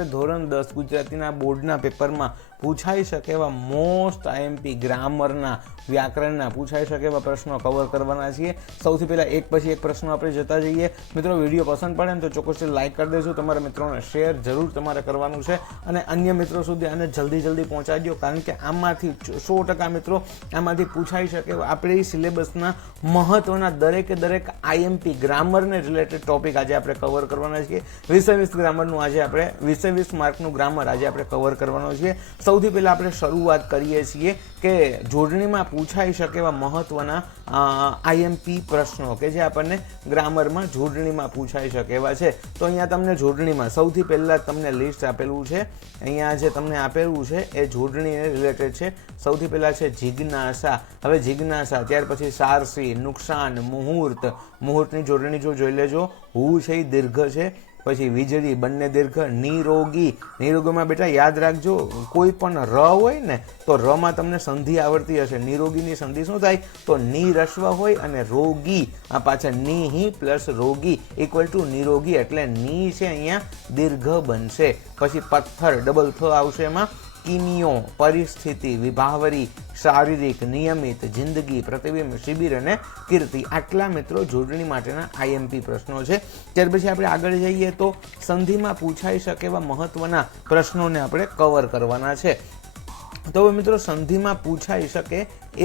આપણે ધોરણ 10 ગુજરાતીના બોર્ડના પેપરમાં પૂછાઈ શકે એવા મોસ્ટ આઈએમપી ગ્રામરના વ્યાકરણના પૂછાઈ શકે એવા પ્રશ્નો કવર કરવાના છીએ. સૌથી પહેલાં એક પછી એક પ્રશ્નો આપણે જતા જઈએ. મિત્રો વિડીયો પસંદ પડે ને તો ચોક્કસથી લાઇક કરી દેજો, તમારા મિત્રોને શેર જરૂર તમારે કરવાનું છે અને અન્ય મિત્રો સુધી આને જલ્દી પહોંચાડજો, કારણ કે આમાંથી 100% મિત્રો આમાંથી પૂછાઈ શકે આપણી સિલેબસના મહત્વના દરેક આઈએમપી ગ્રામરને રિલેટેડ ટોપિક આજે આપણે કવર કરવાના છીએ. 20 ગ્રામરનું આજે આપણે 20 માર્કનું ગ્રામર આજે આપણે કવર કરવાનો છીએ. સૌથી પહેલાં આપણે શરૂઆત કરીએ છીએ કે જોડણીમાં પૂછાઈ શકે એવા મહત્વના આઈએમપી પ્રશ્નો કે જે આપણને ગ્રામરમાં જોડણીમાં પૂછાઈ શકે એવા છે. તો અહીંયા તમને જોડણીમાં સૌથી પહેલાં તમને લિસ્ટ આપેલું છે. અહીંયા જે તમને આપેલું છે એ જોડણીને રિલેટેડ છે. સૌથી પહેલાં છે જિજ્ઞાસા. હવે જિજ્ઞાસા, ત્યાર પછી સારસી, નુકસાન, મુહૂર્તની જોડણી જો જોઈ લેજો. હું છે એ દીર્ઘ છે, પછી વીજળી બંને દીર્ઘ. નિરોગીમાં બેટા યાદ રાખજો, કોઈ પણ ર હોય ને તો રમાં તમને સંધિ આવડતી હશે. નિરોગીની સંધિ શું થાય તો ની રસ્વ હોય અને રોગી આ પાછળ ની પ્લસ રોગી ઇક્વલ ટુ નિરોગી, એટલે ની છે અહીંયા દીર્ઘ બનશે. પછી પથ્થર ડબલ થ આવશે એમાં. કિમિયો પરિસ્થિતિ, વિભાવરી શારીરિક, નિયમિત, જિંદગી, પ્રતિબિંબ, શિબિર અને કીર્તિ. આટલા મિત્રો જોડણી માટેના આઈએમપી પ્રશ્નો છે. ત્યાર પછી આપણે આગળ જઈએ તો સંધિમાં પૂછાઈ શકે એવા મહત્વના પ્રશ્નોને આપણે કવર કરવાના છે. તો મિત્રો સંધિમાં પૂછાઈ શકે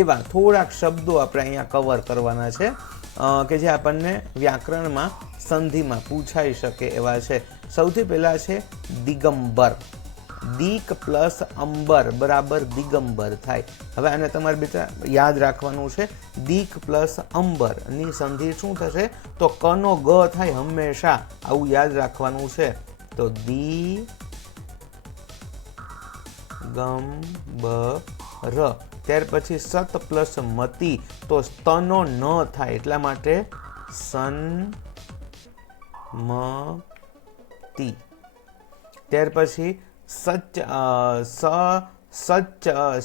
એવા થોડાક શબ્દો આપણે અહીંયા કવર કરવાના છે કે જે આપણને વ્યાકરણમાં સંધિમાં પૂછાઈ શકે એવા છે. સૌથી પહેલા છે દિગંબર. દીક પ્લસ અંબર બરાબર દિગંબર થાય. હવે આને તમારે બેટા યાદ રાખવાનું છે. દીક પ્લસ અંબર ની સંધિ શું થશે તો કનો ગ થાય હંમેશા, આવું યાદ રાખવાનું છે. તો દી ગમ બ ર. ત્યાર પછી સત પ્લસ મતી તો સ્તનો ન થાય, એટલા માટે સન મ તી. ત્યાર પછી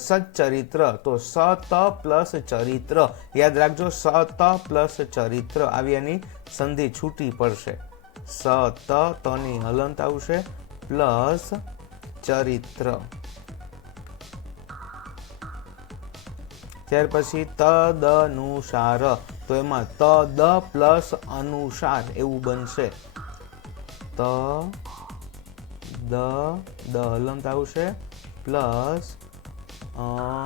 સચ્ચરિત્ર તો સત પ્લસ ચરિત્ર, યાદ રાખજો સત પ્લસ ચરિત્ર આવી એની સંધિ છૂટી પડશે. સત તની હલંત આવશે પ્લસ ચરિત્ર. ત્યાર પછી તદનુસાર તો એમાં તદ પ્લસ અનુસાર એવું બનશે. દ હલંત આવશે પ્લસ અનુસાર.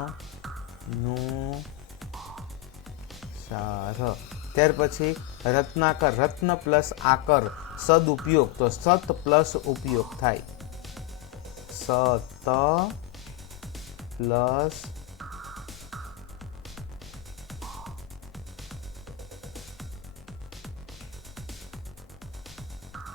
ત્યાર પછી રત્નાકર, રત્ન પ્લસ આકર સદુપયોગ તો સત પ્લસ ઉપયોગ થાય. સત પ્લસ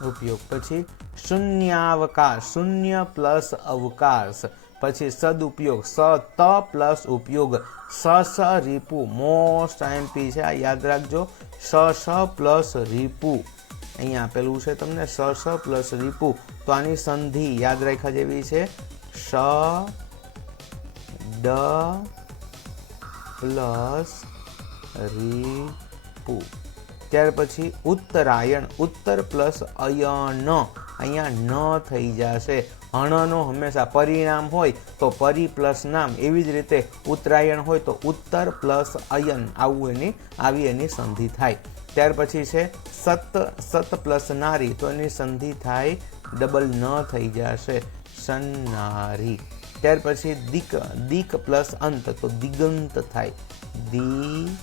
ઉપયોગ. પછી શૂન્યાવકાશ, શૂન્ય પ્લસ અવકાશ. પછી સદુપયોગ સ ત પ્લસ ઉપયોગ. સ રીપુ મોસ્ટ આઈએમપી છે, આ યાદ રાખજો. સ પ્લસ રીપુ અહીંયા આપેલું છે તમને. સ પ્લસ રીપુ તો આની સંધિ યાદ રાખ્યા જેવી છે. સ ડ પ્લસ રીપુ. ત્યાર પછી ઉત્તરાયણ, ઉત્તર પ્લસ અયન અહીંયા ન થઈ જશે. હણનો હંમેશા પરિણામ હોય તો પરી પ્લસ નામ, એવી જ રીતે ઉત્તરાયણ હોય તો ઉત્તર પ્લસ અયન આવી એની સંધિ થાય. ત્યાર પછી છે સત પ્લસ નારી તો એની સંધિ થાય ડબલ ન થઈ જશે સન્નારી. ત્યાર પછી દીક પ્લસ અંત તો દિગંત થાય દિગંત.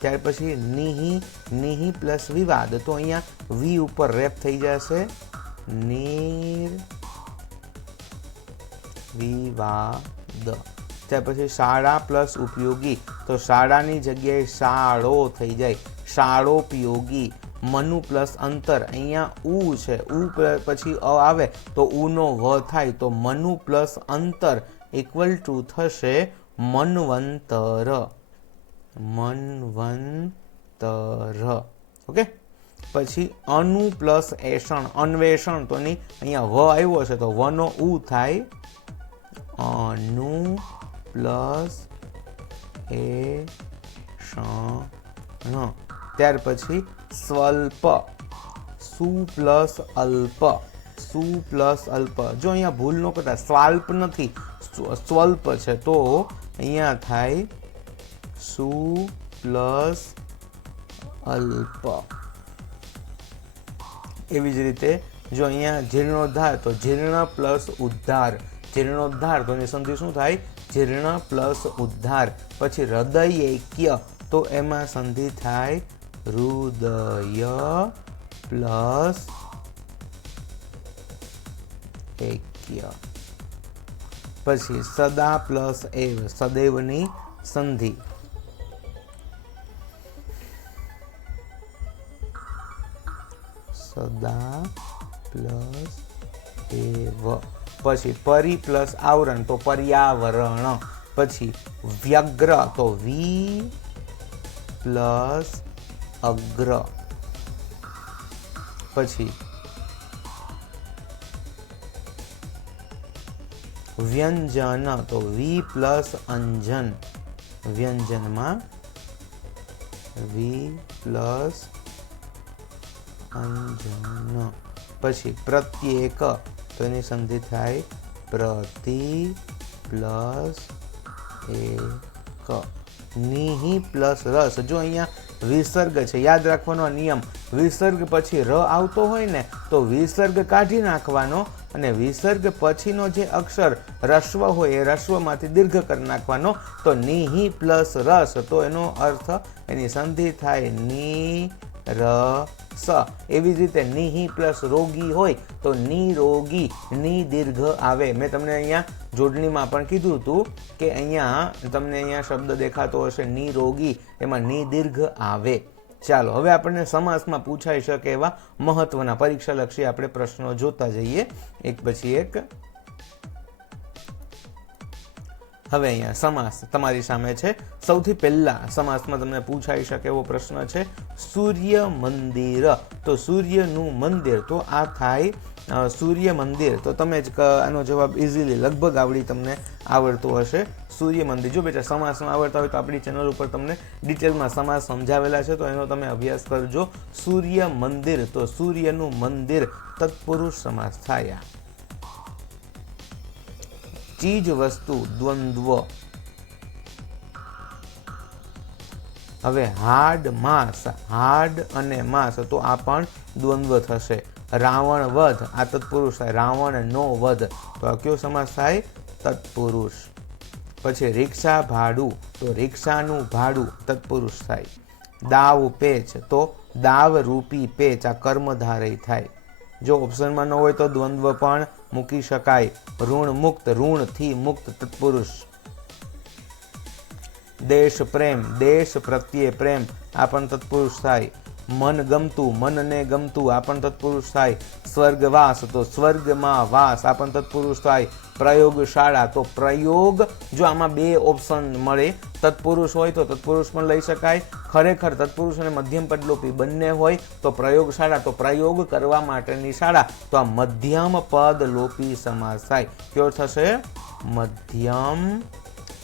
ત્યાર પછી નિહિ પ્લસ વિવાદ તો અહીંયા વી ઉપર રેપ થઈ જશે નિર્વિવાદ. ત્યાર પછી શાળા પ્લસ ઉપયોગી તો શાળાની જગ્યાએ શાળો થઈ જાય શાળોપયોગી. મનુ પ્લસ અંતર અહીંયા ઉ છે, ઉ પછી અ આવે તો ઉનો વ થાય તો મનુ પ્લસ અંતર ઇક્વલ ટુ થશે મનવંતર. ઓકે. પછી અનુ પ્લસ એષણ, અન્વેષણ તો નહીં, અહીંયા વ આવ્યો છે તો વનો ઉ થાય અનુ પ્લસ એષણ. ત્યાર પછી સ્વલ્પ, સુ પ્લસ અલ્પ, સુ પ્લસ અલ્પ. જો અહીંયા ભૂલ ન કરતા, સ્વાલ્પ નથી, સ્વલ્પ છે, તો અહીંયા થાય સુ પ્લસ અલ્પ. એવી જ રીતે જો અહીંયા જીર્ણોદ્ધાર, તો જીર્ણ પ્લસ ઉદ્ધાર, જીર્ણોદ્ધાર, તો એની સંધિ શું થાય? જીર્ણ પ્લસ ઉદ્ધાર. પછી હૃદયૈક્ય, તો એમાં સંધિ થાય હૃદય પ્લસ ऐक्य. પછી સદા પ્લસ એવ, સદૈવની સંધિ. સદા પ્લસ એવ. પછી પરી પ્લસ આવરણ, તો પર્યાવરણ. પછી વ્યગ્ર, તો વી પ્લસ અગ્ર. પછી વ્યંજન, તો વી પ્લસ અંજન, વ્યંજનમાં વી પ્લસ અંજન. પછી પ્રત્યેક, તો એની સંધિ થાય પ્રતિ પ્લસ એક. નિહિ પ્લસ રસ, જો અહીંયા વિસર્ગ છે, યાદ રાખવાનો નિયમ, વિસર્ગ પછી ર આવતો હોય ને તો વિસર્ગ કાઢી નાખવાનો અને વિસર્ગ પછીનો જે અક્ષર રસ્વ હોય એ રસ્વમાંથી દીર્ઘ કરી નાખવાનો. તો નિહિ પ્લસ રસ, તો એનો અર્થ, એની સંધિ થાય ની રસ. એવી જ રીતે નિહિ પ્લસ રોગી હોય તો નિરોગી, ની દીર્ઘ આવે. મેં તમને અહીંયા જોડણીમાં પણ કીધું હતું કે અહીંયા તમને અહીંયા શબ્દ દેખાતો હશે નિરોગી, એમાં ની દીર્ઘ આવે. ચાલો હવે આપણને સમાસમાં પૂછાઈ શકે એવા મહત્વના પરીક્ષાલક્ષી આપણે પ્રશ્નો જોતા જઈએ એક પછી એક. હવે અહીંયા સમાસ તમારી સામે છે. સૌથી પહેલા સમાસમાં તમને પૂછાઈ શકે એવો પ્રશ્ન છે સૂર્ય મંદિર. તો સૂર્યનું મંદિર, તો આ થાય સૂર્ય મંદિર. તો તમે જ આનો જવાબ ઇઝીલી લગભગ તમને આવડતો હશે. સૂર્ય મંદિર. જો બેટા સમાસ આવડતા હોય તો આપણી ચેનલ ઉપર તમને ડિટેલમાં સમાસ સમજાવેલા છે, તો એનો તમે અભ્યાસ કરજો. સૂર્ય મંદિર, તો સૂર્યનું મંદિર તત્પુરુષ સમાસ થાય. ચીજ વસ્તુ દ્વંદ્વ. હવે હાડ માસ, હાડ અને માસ, તો આ પણ દ્વંદ્વ થશે. રાવણ વધ, આ તત્પુરુષ થાય, રાવણ નો વધ, તો આ કયો સમાસ થાય? તત્પુરુષ. પછી રિક્ષા ભાડું, તો રિક્ષાનું ભાડું તત્પુરુષ થાય. દાવ પેચ, તો દાવ રૂપી પેચ, આ કર્મધારય થાય. જો ઓપ્શનમાં ન હોય તો દ્વંદ્વ પણ મૂકી શકાય. ઋણ મુક્ત, ઋણથી મુક્ત તત્પુરુષ. દેશ પ્રેમ, દેશ પ્રત્યે પ્રેમ, આ પણ તત્પુરુષ થાય. મન ગમતું, મનને ગમતું, આ પણ તત્પુરુષ થાય. સ્વર્ગવાસ, તો સ્વર્ગમાં વાસ, આ પણ તત્પુરુષ થાય. પ્રયોગશાળા, તો પ્રયોગ, જો આમાં બે ઓપ્શન મળે, તત્પુરુષ હોય તો તત્પુરુષ પણ લઈ શકાય. ખરેખર તત્પુરુષ અને મધ્યમ પદલોપી બંને હોય તો પ્રયોગશાળા, તો પ્રયોગ કરવા માટેની શાળા, તો આ મધ્યમ પદ લોપી સમાસ થાય. કયો થશે? મધ્યમ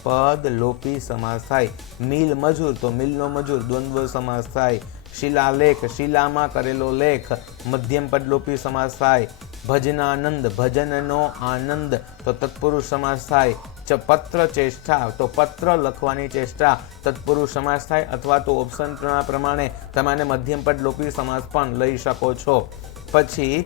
પદ લોપી સમાસ થાય. મિલ મજૂર, તો મિલનો મજૂર દ્વંદ્વ સમાસ થાય. શિલાલેખ, શિલામાં કરેલો લેખ મધ્યમ પદ લોપી સમાસ થાય. ભજનાનંદ, ભજનનો આનંદ, તો તત્પુરુષ સમાસ થાય. પત્ર ચેષ્ટા, તો પત્ર લખવાની ચેષ્ટા તત્પુરુષ સમાસ થાય. અથવા તો ઓપ્શન પ્રમાણે તમારે મધ્યમ પદ લોપી સમાસ પણ લઈ શકો છો. પછી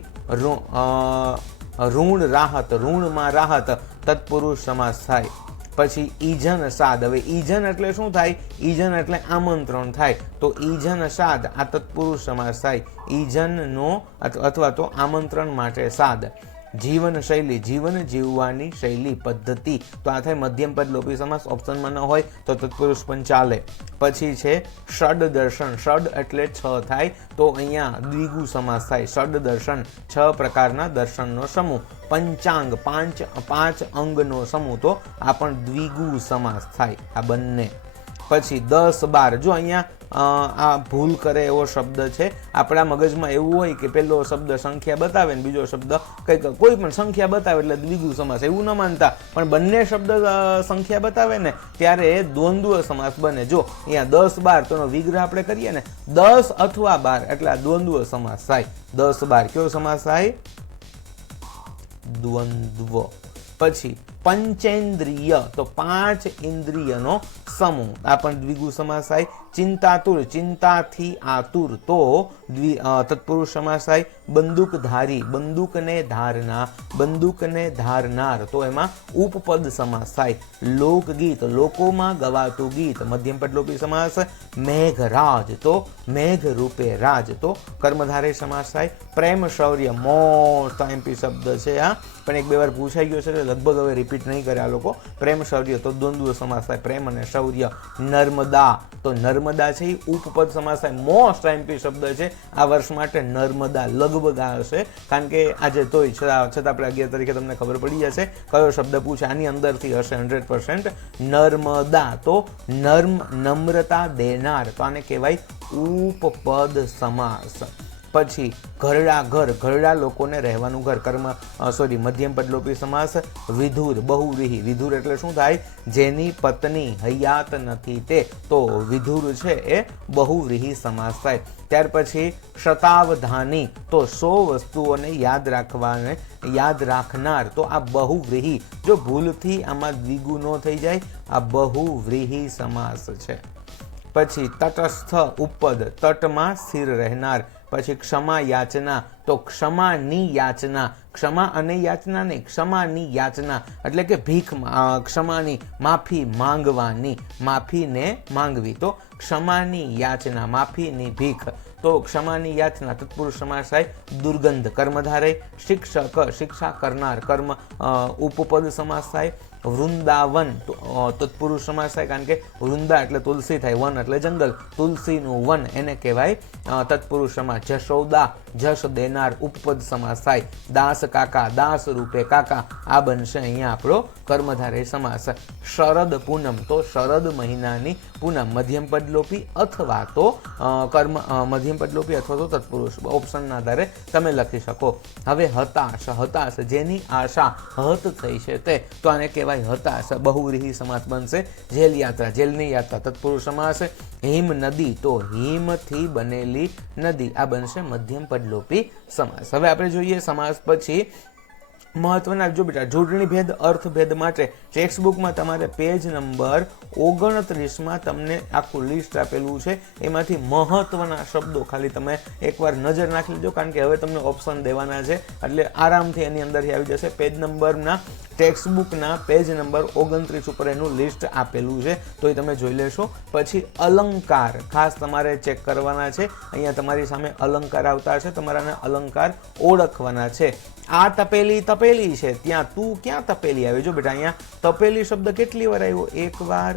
ઋણ રાહત, ઋણમાં રાહત તત્પુરુષ સમાસ થાય. પછી ઈજન સાદ, હવે ઈજન એટલે શું થાય? ઈજન એટલે આમંત્રણ થાય, તો ઈજન સાદ આ તત્પુરુષ સમાસ થાય. ઈજનનો અથવા તો આમંત્રણ માટે સાદ. જીવન શૈલી, જીવન જીવવાની શૈલી પદ્ધતિ, તો આ થાય મધ્યમ પદ લોપી સમાસ. ઓપ્શનમાં ન હોય તો તત્પુરુષ પણ ચાલે. પછી છે ષડ દર્શન, ષડ એટલે 6 થાય, તો અહીંયા દ્વિગુ સમાસ થાય. ષડ દર્શન 6 પ્રકારના દર્શનનો સમૂહ. પંચાંગ, 5 અંગનો સમૂહ, તો આ પણ દ્વિગુ સમાસ થાય. આ બંને. પછી 10 12 જો અહીંયા આ ભૂલ કરે એવો શબ્દ છે. આપણા મગજમાં એવું હોય કે પહેલો શબ્દ સંખ્યા બતાવે ને બીજો શબ્દ કંઈક કોઈ પણ સંખ્યા બતાવે એટલે દ્વિગુ સમાસ, એવું ન માનતા, પણ બંને શબ્દ સંખ્યા બતાવે ને ત્યારે દ્વંદ્વ સમાસ બને. જો અહીંયા 10 12 તો વિગ્રહ આપણે કરીએ ને 10 અથવા 12 એટલે આ દ્વંદ્વ સમાસ થાય. 10 12 કયો સમાસ થાય? દ્વંદ્વ. પછી પંચેન્દ્રિય તો 5 ઇન્દ્રિયનો સમૂહ, આ પણ દ્વિગુ સમાસ થાય. ચિંતાતુર ચિંતાથી આતુર તો તત્પુરુષ સમાસ થાય. બંદૂકધારી બંદૂકને ધારનાર બંદૂકને ધારનાર તો એમાં ઉપપદ સમાસ થાય. લોકગીત લોકોમાં ગવાતું ગીત મધ્યમપદલોપી સમાસ. મેઘરાજ તો મેઘ રૂપે રાજ તો કર્મધારય સમાસ થાય. પ્રેમ શૌર્ય મોસ્ટ એમપી શબ્દ છે આ, પણ એક બે વાર પૂછાઈ ગયો છે એટલે લગભગ હવે રિપીટ નહીં કરે આ લોકો. પ્રેમ શૌર્ય તો દ્વંદ્વ સમાસ થાય. પ્રેમ અને શૌર્ય. નર્મદા તો નર્મદા છે એ ઉપપદ સમાસ થાય. મોસ્ટ એમપી શબ્દ છે આ વર્ષ માટે નર્મદા, લગભગ આ હશે કારણ કે આજે તોય છતાં આપણે 11 તારીખે તમને ખબર પડી જશે કયો શબ્દ પૂછે, આની અંદરથી હશે 100%. નર્મદા તો નમ્રતા દેનાર તો આને કહેવાય ઉપપદ સમાસ. પછી ઘરડા ઘર ઘરડા લોકોને રહેવાનું ઘર મધ્યમ પદલોપી સમાસ. વિધુર બહુવ્રીહી વિધુર એટલે શું થાય? જેની પત્ની હયાત નથી તે તો વિધુર છે એ બહુવ્રીહી સમાસ થાય. ત્યાર પછી શતાવધાની તો 100 વસ્તુઓને યાદ રાખનાર તો આ બહુવ્રીહી. જો ભૂલથી આમાં દ્વિગુ ન થઈ જાય, આ બહુવ્રીહી સમાસ છે. પછી તટસ્થ ઉપપદ તટમાં સ્થિર રહેનાર. પછી ક્ષમા યાચના તો ક્ષમાની યાચના, ક્ષમા અને યાચના નહીં, ક્ષમાની યાચના એટલે કે ભીખ, ક્ષમાની માફી માંગવાની, માફીને માંગવી તો ક્ષમાની યાચના, માફીની ભીખ તો ક્ષમાની યાચના તત્પુરુષ સમાસ થાય. દુર્ગંધ કર્મધારય. શિક્ષક શિક્ષા કરનાર કર્મ ઉપપદ સમાસ થાય. વૃંદાવન તો તત્પુરુષ સમાસ થાય કારણ કે વૃંદા એટલે તુલસી થાય, વન એટલે જંગલ, તુલસીનું વન એને કહેવાય તત્પુરુષ સમાસ. જશોદા જશ દેનાર ઉપપદ સમાસ થાય. દાસ કાકા દાસ રૂપે કાકા આ બનશે અહીંયા આપણો કર્મધારય સમાસ. શરદ પૂનમ તો શરદ મહિનાની પૂનમ મધ્યમ પદલોપી અથવા તો મધ્યમ પદલોપી અથવા તો તત્પુરુષ, ઓપ્શનના આધારે તમે લખી શકો. હવે હતાશ હતાશ જેની આશા હત થઈ છે તે તો આને કહેવાય હતાશ, બહુવ્રીહી સમાસ બનશે. જેલ યાત્રા જેલની યાત્રા તત્પુરુષ સમાસ. હિમ નદી તો હિમથી બનેલી નદી આ બનશે મધ્યમ પદલોપી સમાસ. હવે આપણે જોઈએ સમાસ પછી મહત્વના. જો બેટા જોડણી ભેદ અર્થ ભેદ માટે ટેક્સ્ટબુકમાં તમારે પેજ નંબર 29માં તમને આખું લિસ્ટ આપેલું છે. એમાંથી મહત્વના શબ્દો ખાલી તમે એકવાર નજર નાખી લેજો કારણ કે હવે તમને ઓપ્શન દેવાના છે એટલે આરામથી એની અંદરથી આવી જશે. પેજ નંબરના ટેક્સ્ટબુકના પેજ નંબર 29 ઉપર એનું લિસ્ટ આપેલું છે તો એ તમે જોઈ લેશો. પછી અલંકાર ખાસ તમારે ચેક કરવાના છે. અહીંયા તમારી સામે અલંકાર આવતા હશે, તમારાને અલંકાર ઓળખવાના છે. આ તપેલી તપેલી છે ત્યાં તું ક્યાં તપેલી આવે? જો બેટા અહીંયા તપેલી શબ્દ કેટલી વાર આવ્યો? 1 વાર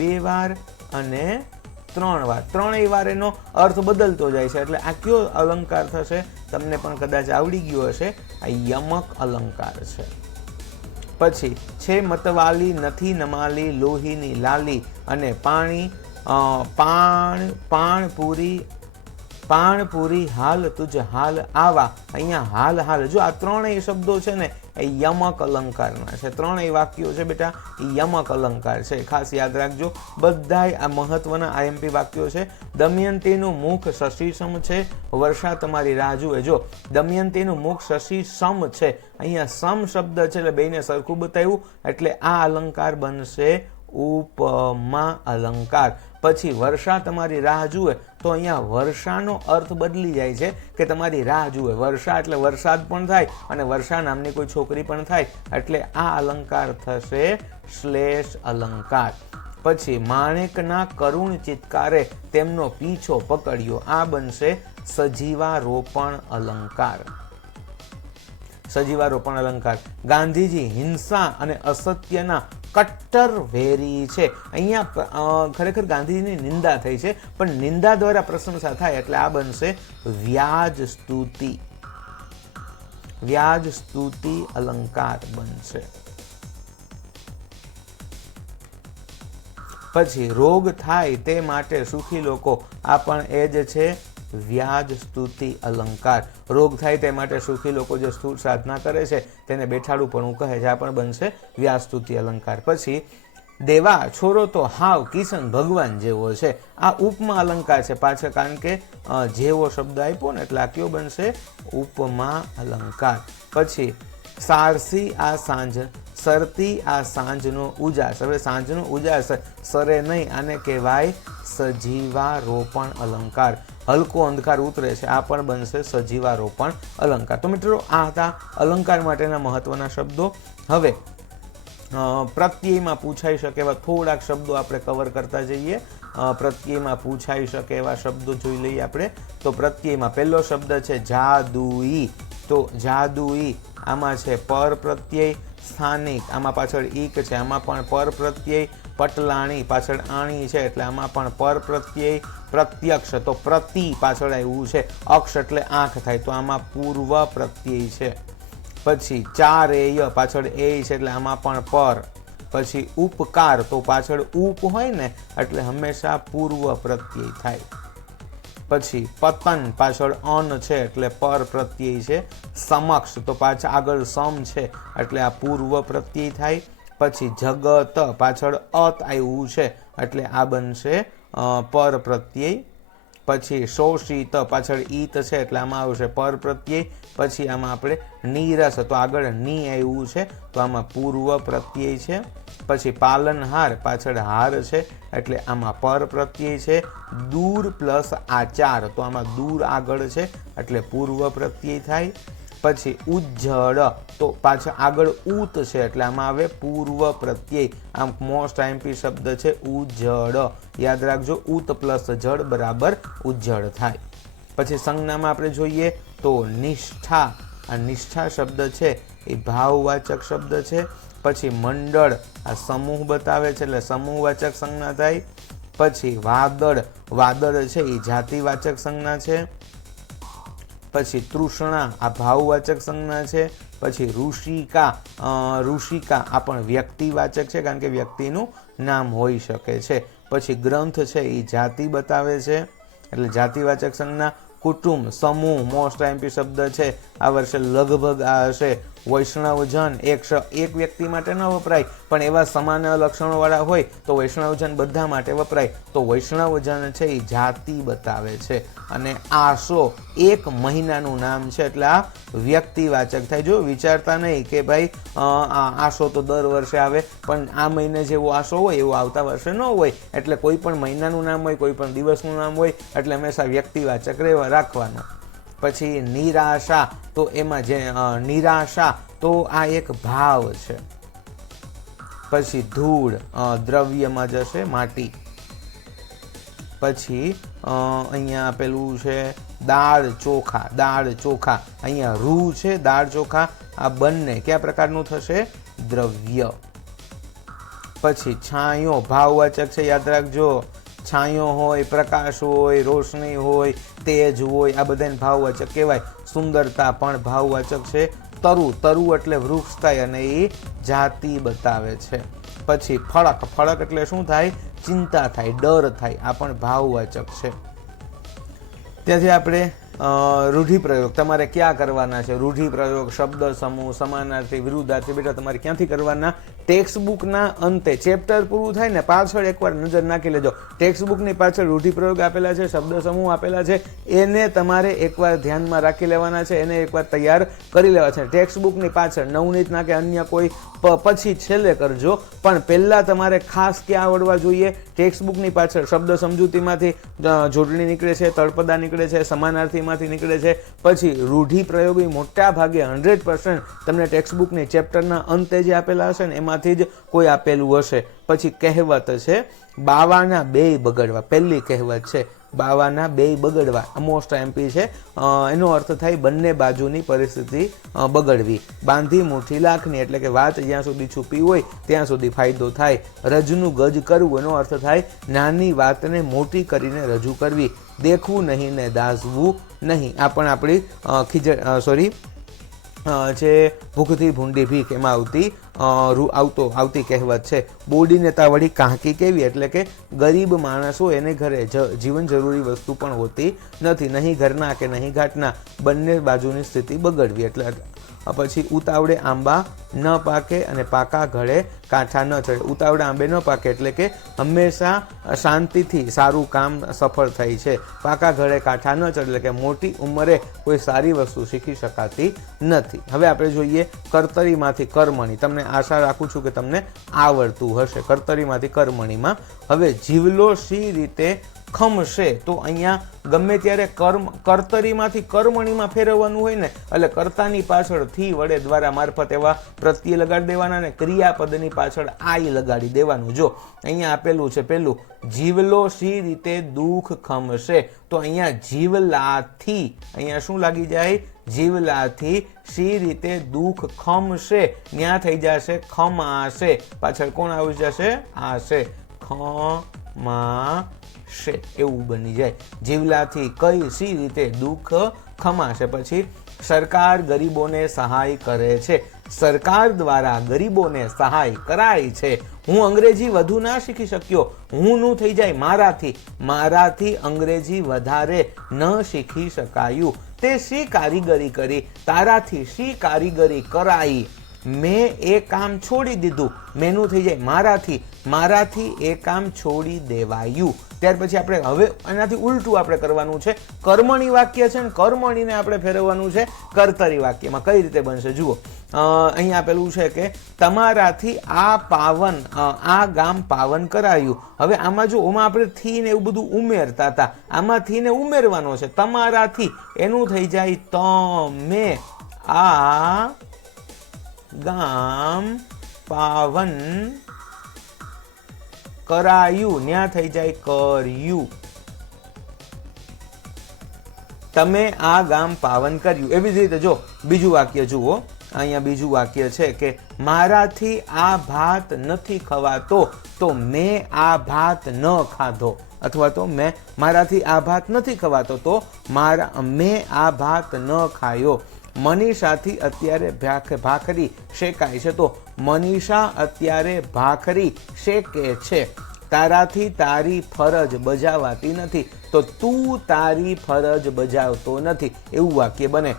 2 વાર અને 3 વાર. 3 વાર એનો અર્થ બદલતો જાય છે એટલે આ કયો અલંકાર થશે? તમને પણ કદાચ આવડી ગયો હશે. આ યમક અલંકાર છે. પછી છે મતવાલી નથી નમાલી લોહીની લાલી અને પાણપુરી હાલ તુજ હાલ આવા. અહીંયા હાલ હાલ જો આ 3 શબ્દો છે ને એ યમક અલંકારના છે. 3 વાક્યો છે બેટા એ યમક અલંકાર છે, ખાસ યાદ રાખજો. બધાય આ મહત્વના આઈએમપી વાક્યો છે. દમયંતીનું મુખ શશીસમ છે, વર્ષા તમારી રાહ જુએ. જો દમયંતીનું મુખ શશીસમ છે, અહીંયા સમ શબ્દ છે એટલે બેને સરખું બતાવ્યું એટલે આ અલંકાર બનશે ઉપમા અલંકાર. પછી વર્ષા તમારી રાહ જુએ તો અહીંયા વર્ષાનો અર્થ બદલી જાય છે કે તમારી રાહ જુએ. વર્ષા એટલે વરસાદ પણ થાય અને વર્ષા નામની કોઈ છોકરી પણ થાય એટલે આ અલંકાર થશે શ્લેષ અલંકાર. પછી માણેકના કરુણ ચિત્કારે તેમનો પીછો પકડ્યો આ બનશે સજીવારોપણ અલંકાર. સજીવારોપણ અલંકાર. ગાંધીજી હિંસા અને અસત્યના કટ્ટર વેરી છે. અહીંયા ખરેખર ગાંધીજીની નિંદા થઈ છે પણ નિંદા દ્વારા પ્રશંસા થાય એટલે આ બનશે વ્યાજ સ્તુતિ. વ્યાજ સ્તુતિ અલંકાર બનશે. પછી રોગ થાય તે માટે સુખી લોકો, આ પણ એ જ છે વ્યાજ સ્તુતિ અલંકાર. રોગ થાય તે માટે સુખી લોકો જે સ્થૂળ સાધના કરે છે તેને બેઠાડું પણ કહે છે, આ પણ બનશે વ્યાજ સ્તુતિ અલંકાર. પછી દેવા છોરો તો હાવ કિશન ભગવાન જેવો છે, આ ઉપમા અલંકાર છે પાછળ, કારણ કે જેવો શબ્દ આપ્યો ને એટલે આ કયો બનશે ઉપમા અલંકાર. પછી સારસી આ સાંજ, સરતી આ સાંજનો ઉજાસ. હવે સાંજનો ઉજાસ સરે નહીં, આને કહેવાય સજીવારોપણ અલંકાર. હલકો અંધકાર ઉતરે છે, આ પણ બનશે સજીવારોપણ અલંકાર. તો મિત્રો આ હતા અલંકાર માટેના મહત્વના શબ્દો. હવે પ્રત્યયમાં પૂછાઈ શકે એવા થોડાક શબ્દો આપણે કવર કરતા જઈએ. પ્રત્યયમાં પૂછાઈ શકે એવા શબ્દો જોઈ લઈએ આપણે. તો પ્રત્યયમાં પહેલો શબ્દ છે જાદુઈ. તો જાદુઈ આમાં છે પર પ્રત્યય. સ્થાનિક આમાં પાછળ ઈક છે, આમાં પણ પર પ્રત્યય. પટલાણી પાછળ આણી છે એટલે આમાં પણ પર પ્રત્યય. પ્રત્યક્ષ તો પ્રતિ પાછળ આવ્યું છે, અક્ષ એટલે આંખ થાય તો આમાં પૂર્વ પ્રત્યય છે. પછી ચારેય પાછળ એ છે એટલે આમાં પણ પર. પછી ઉપકાર તો પાછળ ઉપ હોય ને એટલે હંમેશા પૂર્વ પ્રત્યય થાય. પછી પતન પાછળ અન છે એટલે પર પ્રત્યય છે. સમક્ષ તો પાછળ આગળ સમ છે એટલે આ પૂર્વ પ્રત્યય થાય. પછી જગત પાછળ અત આવ્યું છે એટલે આ બનશે પર પ્રત્યય. પછી શોષિત પાછળ ઈત છે એટલે આમાં આવશે પર પ્રત્યય. પછી આમાં આપણે નીરસ તો આગળ ની આવ્યું છે તો આમાં પૂર્વ પ્રત્યય છે. પછી પાલનહાર પાછળ હાર છે એટલે આમાં પર પ્રત્યય છે. દૂર પ્લસ આચાર તો આમાં દૂર આગળ છે એટલે પૂર્વ પ્રત્યય થાય. પછી ઉજ્જળ તો પાછળ આગળ ઉત છે એટલે આમાં આવે પૂર્વ પ્રત્યય. આમ મોસ્ટ આઈએમપી શબ્દ છે ઉજ્જળ, યાદ રાખજો ઉત પ્લસ જળ બરાબર ઉજ્જળ થાય. પછી સંજ્ઞામાં આપણે જોઈએ તો નિષ્ઠા, આ નિષ્ઠા શબ્દ છે એ ભાવવાચક શબ્દ છે. પછી મંડળ આ સમૂહ બતાવે છે એટલે સમૂહવાચક સંજ્ઞા થાય. પછી વાદળ, વાદળ છે એ જાતિવાચક સંજ્ઞા છે. પછી તૃષ્ણા આ ભાવવાચક સંજ્ઞા છે. પછી ઋષિકા, ઋષિકા આ પણ વ્યક્તિવાચક છે કારણ કે વ્યક્તિનું નામ હોઈ શકે છે. પછી ગ્રંથ છે એ જાતિ બતાવે છે એટલે જાતિવાચક સંજ્ઞા. કુટુંબ, સમૂહ મોસ્ટ આઈએમપી શબ્દ છે આ વર્ષે લગભગ આ હશે. વૈષ્ણવજન એક વ્યક્તિ માટે ન વપરાય પણ એવા સમાન લક્ષણો વાળા હોય તો વૈષ્ણવજન બધા માટે વપરાય. તો વૈષ્ણવજન છે એ જાતિ બતાવે છે. અને આસો એક મહિનાનું નામ છે એટલે આ વ્યક્તિવાચક થાય. જો વિચારતા નહીં કે ભાઈ આસો તો દર વર્ષે આવે પણ આ મહિને જેવો આસો હોય એવો આવતા વર્ષે ન હોય. એટલે કોઈ પણ મહિનાનું નામ હોય, કોઈ પણ દિવસનું નામ હોય એટલે હંમેશા વ્યક્તિવાચક રાખવાનું. પછી નિરાશા તો એમાં જે નિરાશા તો આ એક ભાવ છે. પછી ધૂળ દ્રવ્યમાં જશે માટી. પછી અહીંયા પેલું છે દાળ ચોખા, દાળ ચોખા અહીંયા રૂ છે, દાળ ચોખા આ બંને કયા પ્રકારનું થશે દ્રવ્ય. પછી છાંયો ભાવવાચક છે યાદ રાખજો. છાંયો હોય, પ્રકાશ હોય, રોશની હોય, તેજ હોય આ બધાને ભાવવાચક કહેવાય. સુંદરતા પણ ભાવવાચક છે. તરુ, તરુ એટલે વૃક્ષ થાય અને એ જાતિ બતાવે છે. પછી ફળક, ફળક એટલે શું થાય ચિંતા થાય, ડર થાય, આ પણ ભાવવાચક છે. ત્યાંથી આપણે રૂઢિપ્રયોગ તમારે ક્યાં કરવાના છે. રૂઢિપ્રયોગ, શબ્દ સમૂહ, સમાનાર્થી, વિરુદ્ધાર્થી બેટા તમારે ક્યાંથી કરવાના ટેક્સ્ટ બુકના અંતે. ચેપ્ટર પૂરું થાય ને પાછળ એકવાર નજર નાખી લેજો. ટેક્સ્ટ બુકની પાછળ રૂઢિપ્રયોગ આપેલા છે, શબ્દ સમૂહ આપેલા છે, એને તમારે એકવાર ધ્યાનમાં રાખી લેવાના છે, એને એકવાર તૈયાર કરી લેવા છે. ટેક્સ્ટ બુકની પાછળ નવનીતના કે અન્ય કોઈ પછી છેલ્લે કરજો પણ પહેલાં તમારે ખાસ ક્યાં આવડવા જોઈએ. ટેક્સ્ટ બુકની પાછળ શબ્દ સમજૂતીમાંથી જોડણી નીકળે છે, તળપદા નીકળે છે, સમાનાર્થીમાંથી નીકળે છે. પછી રૂઢિપ્રયોગ મોટા ભાગે 100% તમને ટેક્સ્ટ બુકની ચેપ્ટરના અંતે જે આપેલા હશે ને એમાંથી જ કોઈ આપેલું હશે. પછી કહેવત છે બાવાના બેય બગડવા, પહેલી કહેવત છે બાવાના બેય બગડવા, મોસ્ટ એમપી છે. એનો અર્થ થાય બંને બાજુની પરિસ્થિતિ બગડવી. બાંધી મુઠ્ઠી લાખની એટલે કે વાત જ્યાં સુધી છુપી હોય ત્યાં સુધી ફાયદો થાય. રજનું ગજ કરવું એનો અર્થ થાય નાની વાતને મોટી કરીને રજૂ કરવી. દેખવું નહીં ને દાઝવું નહીં, આ પણ આપણી જે ભૂખથી ભૂંડી ભીખ એમાં આવતી આવતી કહેવત છે, બોડીને તા વળી કાંકી કેવી, એટલે કે ગરીબ માણસ હોય એને ઘરે જીવન જરૂરી વસ્તુ પણ હોતી નથી, નહીં ઘરના કે નહીં ઘાટના, બંને બાજુની સ્થિતિ બગડવી. એટલે પછી ઉતાવળે આંબા ન પાકે અને પાકા ઘડે કાંઠા ન ચડે. ઉતાવળે આંબે ન પાકે એટલે કે હંમેશા શાંતિથી સારું કામ સફળ થાય છે. પાકા ઘડે કાંઠા ન ચડે એટલે કે મોટી ઉંમરે કોઈ સારી વસ્તુ શીખી શકાતી નથી. હવે આપણે જોઈએ કર્તરીમાંથી કર્મણી. તમને આશા રાખું છું કે તમને આવડતું હશે. કર્તરીમાંથી કર્મણીમાં હવે જીવલો શી રીતે ખમશે, તો અહીંયા ગમે ત્યારે કર્તરીમાંથી કર્મણીમાં ફેરવવાનું હોય ને, એટલે કર્તાની પાછળ થી વડે દ્વારા મારફત એવા પ્રત્યય લગાડી દેવાના અને ક્રિયાપદની પાછળ આઈ લગાડી દેવાનું. જો અહીંયા આપેલું છે પેલું, જીવલો શી રીતે દુઃખ ખમશે, તો અહીંયા જીવલાથી અહીંયા શું લાગી જાય, જીવલાથી શી રીતે દુઃખ ખમશે, ત્યાં થઈ જશે ખમાશે, પાછળ કોણ આવી જશે, આશે, ખમા એવું બની જાય. જીવલાથી કઈ શી રીતે દુઃખ ખમાશે. પછી સરકાર ગરીબોને સહાય કરે છે. સરકાર દ્વારા ગરીબોને સહાય કરાય છે. હું અંગ્રેજી વધુ ના શીખી શક્યો, હું નું થઈ જાય મારાથી અંગ્રેજી વધારે ન શીખી શકાયું. તે શી કારીગરી કરી, તારાથી શી કારીગરી કરાઈ, મેં એ કામ છોડી દીધું, મેનું થઈ જાય મારાથી એ કામ છોડી દેવાયું. ત્યાર પછી આપણે હવે એનાથી ઉલટું આપણે કરવાનું છે. કર્મણી વાક્ય છે ને, કર્મણીને આપણે ફેરવવાનું છે કર્તરી વાક્યમાં. કઈ રીતે બનશે જુઓ, અહીંયા આપેલું છે કે તમારાથી આ ગામ પાવન કરાયું. હવે આમાં જો આપણે થી ને એવું બધું ઉમેરતા હતા, આમાં થી ને ઉમેરવાનો છે. તમારાથી એનું થઈ જાય તમે આ ગામ પાવન કરાયું, ન્યા થઈ જાય કર્યું. તમે આ ગામ પાવન કર્યું. એવી જ રીતે જો બીજું વાક્ય જુઓ, અહીંયા બીજું વાક્ય છે કે મારાથી આ ભાત નથી ખવાતો, તો મેં આ ભાત ન ખાધો. અથવા તો મારાથી આ ભાત નથી ખવાતો, તો મેં આ ભાત ન ખાયો. મનીષાથી અત્યારે ભાખરી શેકાય છે, તો મનીષા અત્યારે ભાખરી શેકે છે. તારાથી તારી ફરજ બજાવાતી નથી, તો તું તારી ફરજ બજાવતો નથી. એવું વાક્ય બને.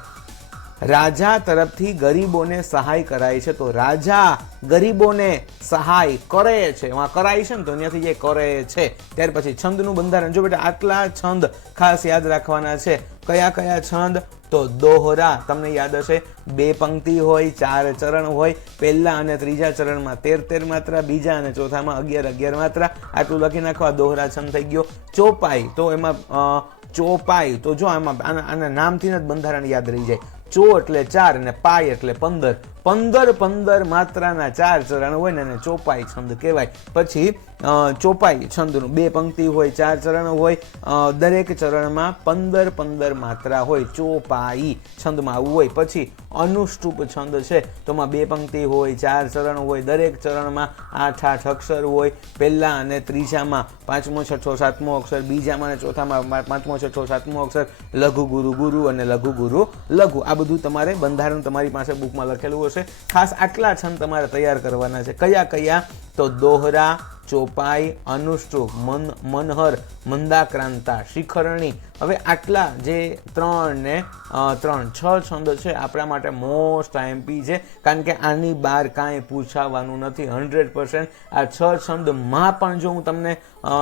રાજા તરફથી ગરીબોને સહાય કરાય છે, તો રાજા ગરીબોને સહાય કરે છે. એમાં કરાય છે ને, તો અહીંયાથી જે કરે છે. ત્યાર પછી છંદનું બંધારણ. જો બેટા આટલા છંદ ખાસ યાદ રાખવાના છે. કયા કયા છંદ, તો દોહરા. તમને યાદ હશે 2 પંક્તિ હોય, 4 ચરણ હોય. પહેલા અને ત્રીજા ચરણમાં 13 માત્રા, બીજા અને ચોથામાં 11 માત્રા. આટલું લખી નાખવા, દોહરા છંદ થઈ ગયો. ચોપાઈ, તો એમાં ચોપાઈ, તો જો આમાં આના નામથી જ બંધારણ યાદ રહી જાય. ચો એટલે 4 અને પાય એટલે 15. 15 માત્રાના 4 ચરણ હોય ને એને ચોપાઈ છંદ કહેવાય. પછી ચોપાઈ છંદનું 2 પંક્તિ હોય, 4 ચરણ હોય, દરેક ચરણમાં 15 માત્રા હોય. ચોપાઈ છંદમાં આવું હોય. પછી અનુષ્ટુપ છંદ છે, તોમાં 2 પંક્તિ હોય, 4 ચરણ હોય, દરેક ચરણમાં 8 અક્ષર હોય. પહેલા અને ત્રીજામાં 5મો, 6ઠ્ઠો, 7મો અક્ષર, બીજામાં અને ચોથામાં 5મો, 6ઠ્ઠો, 7મો અક્ષર. લઘુ ગુરુ ગુરુ અને લઘુ ગુરુ લઘુ. આ બધું તમારે બંધારણ તમારી પાસે બુકમાં લખેલું હશે. ખાસ આટલા છંદ તમારે તૈયાર કરવાના છે. કયા, તો દોહરા, ચોપાઈ, અનુષ્ટુપ, મનહર, મંદાક્રાંતા, શિખરણી. હવે આટલા જે 6 છંદ છે આપણા માટે મોસ્ટ આઈએમપી છે, કારણ કે આની બહાર કાંઈ પૂછાવાનું નથી. 100% આ 6 છંદમાં પણ જો હું તમને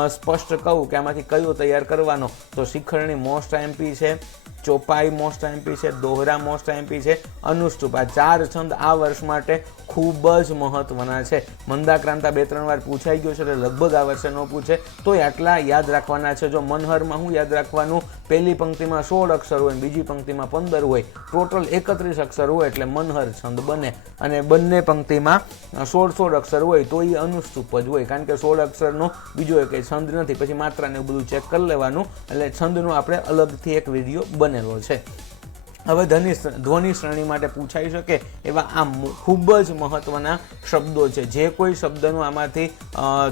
સ્પષ્ટ કહું કે આમાંથી કયો તૈયાર કરવાનો, તો શિખરણી મોસ્ટ આઈએમપી છે, ચોપાઈ મોસ્ટ આઈએમપી છે, દોહરા મોસ્ટ આઈએમપી છે, અનુષ્ટુપ. આ 4 છંદ આ વર્ષ માટે ખૂબ જ મહત્વના છે. મંદાક્રાંતા 2-3 વાર પૂછાઈ ગયો છે, એટલે લગભગ આ વર્ષે ન પૂછે, તોય આટલા યાદ રાખવાના છે. જો મનહરમાં હું યાદ રાખવાનું, પહેલી પંક્તિમાં 16 અક્ષર હોય, બીજી પંક્તિમાં 15 હોય, ટોટલ 31 અક્ષર હોય એટલે મનહર છંદ બને. અને બંને પંક્તિમાં 16 અક્ષર હોય તો એ અનુષ્ટુપ જ હોય, કારણ કે 16 અક્ષરનો બીજો એક છંદ નથી. પછી માત્રાને બધું ચેક કરી લેવાનું, એટલે છંદનો આપણે અલગથી એક વિડીયો બનેલો છે. હવે ધ્વનિ શ્રેણી માટે પૂછાઈ શકે એવા આ ખૂબ જ મહત્વના શબ્દો છે. જે કોઈ શબ્દનું આમાંથી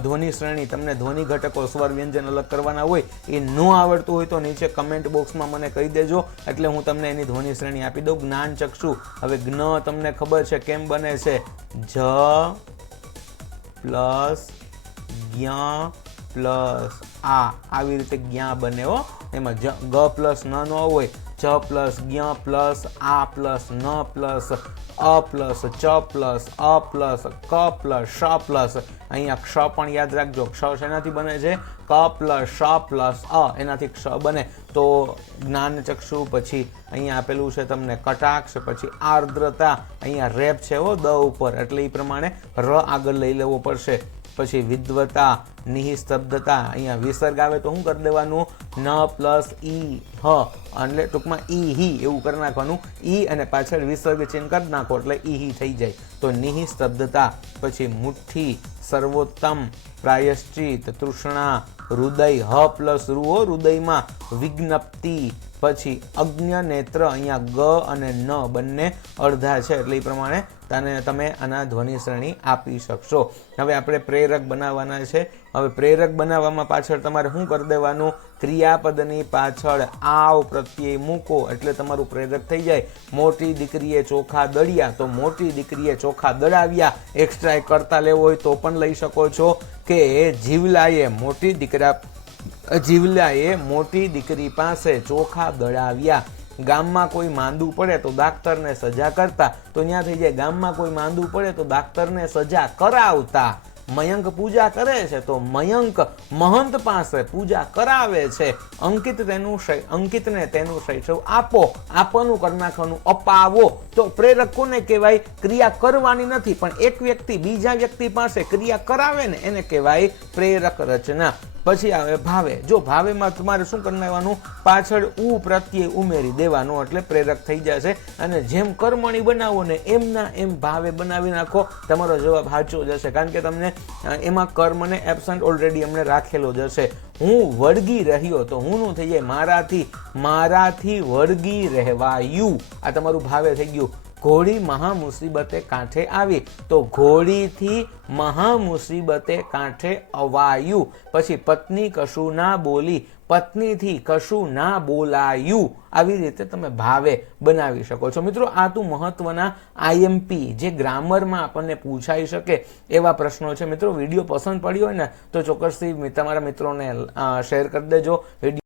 ધ્વનિ શ્રેણી તમને ધ્વનિ ઘટકો સ્વર વ્યંજન અલગ કરવાના હોય એ ન આવડતું હોય તો નીચે કમેન્ટ બોક્સમાં મને કહી દેજો, એટલે હું તમને એની ધ્વનિ શ્રેણી આપી દઉં. જ્ઞાન ચક્ષુ, હવે જ્ઞ તમને ખબર છે કેમ બને છે, જ પ્લસ જ્ઞ પ્લસ આ, આવી રીતે જ્ઞા બને હો. એમાં ગ પ્લસ ન હોય, ચ પ્લસ જ્ઞ પ્લસ આ પ્લસ ન પ્લસ અ પ્લસ ચ પ્લસ અ પ્લસ ક પ્લસ શ પ્લસ, અહીંયા ક્ષ પણ યાદ રાખજો. ક્ષ શેનાથી બને છે, ક પ્લસ શ પ્લસ અ, એનાથી ક્ષ બને. તો જ્ઞાન ચક્ષુ, પછી અહીંયા આપેલું છે તમને કટાક્ષ, પછી આર્દ્રતા, અહીંયા રેપ છે હો દ ઉપર, એટલે એ પ્રમાણે ર આગળ લઈ લેવો પડશે. પછી વિદ્વતા, નિઃસ્તબ્ધતા, અહીંયા વિસર્ગ આવે તો શું કરી દેવાનું, ન પ્લસ ઈ હ, એટલે ટૂંકમાં ઈ હી એવું કરી નાખવાનું. ઈ અને પાછળ વિસર્ગ ચિહ્ન કરી નાખો એટલે ઈ હી થઈ જાય. તો નિઃસ્તબ્ધતા. પછી મુઠ્ઠી, સર્વોત્તમ, પ્રાયશ્ચિત, તૃષ્ણા, હૃદય, હ પ્લસ રૂ, હૃદયમાં વિજ્ઞપ્તિ. પછી અજ્ઞ નેત્ર, અહીંયા ગ અને ન બંને અડધા છે, એટલે એ પ્રમાણે તમે આના ધ્વનિ શ્રેણી આપી શકશો. હવે આપણે પ્રેરક બનાવવાના છે. હવે પ્રેરક બનાવવામાં પાછળ તમારે શું કરી દેવાનું, ક્રિયાપદની પાછળ આવ પ્રત્યય મૂકો એટલે તમારું પ્રેરક થઈ જાય. મોટી દીકરીએ ચોખા દળ્યા, તો મોટી દીકરીએ ચોખા દળાવ્યા. એક્સ્ટ્રા એક કરતા લેવો હોય તો પણ લઈ શકો છો કે જીવલાએ મોટી દીકરી પાસે ચોખા દળાવ્યા. ગામમાં કોઈ માંદું પડે તો દાક્તરને સજા કરતા, તો ત્યાં થઈ જાય ગામમાં કોઈ માંદું પડે તો દાક્તરને સજા કરાવતા. મયંક પૂજા કરે છે તો મયંક મહંત પાસે પૂજા કરાવે છે. અંકિતને તેનું શૈશવ આપો, આપવાનું કરી નાખવાનું, અપાવો. તો પ્રેરક કોને કહેવાય, ક્રિયા કરવાની નથી પણ એક વ્યક્તિ બીજા વ્યક્તિ પાસે ક્રિયા કરાવે ને એને કહેવાય પ્રેરક રચના. પછી આવે ભાવે. જો ભાવેમાં તમારે શું કરી નાખવાનું, પાછળ ઉ પ્રત્યે ઉમેરી દેવાનું એટલે પ્રેરક થઈ જશે. અને જેમ કર્મણી બનાવો ને એમના એમ ભાવે બનાવી નાખો, તમારો જવાબ સાચો જશે. કારણ કે તમને એમાં કર્મને એબસન્ટ ઓલરેડી અમને રાખેલો જ હશે. હું વળગી રહ્યો, તો હુંનું થઈ જાય મારાથી વળગી રહેવાયું, આ તમારું ભાવે થઈ ગયું. ઘોડી મહા મુસીબતે કાંઠે આવી, તો ઘોડીથી મહા મુસીબતે કાંઠે અવાયું. પછી પત્ની કશું ના બોલી, પત્નીથી કશું ના બોલાયું. આવી રીતે તમે ભાવે બનાવી શકો છો. મિત્રો આ તો મહત્વના આઈએમપી જે ગ્રામરમાં આપણને પૂછાઈ શકે એવા પ્રશ્નો છે. મિત્રો વિડીયો પસંદ પડ્યો હોય ને તો ચોક્કસથી તમારા મિત્રોને શેર કરી દેજો. વિડીયો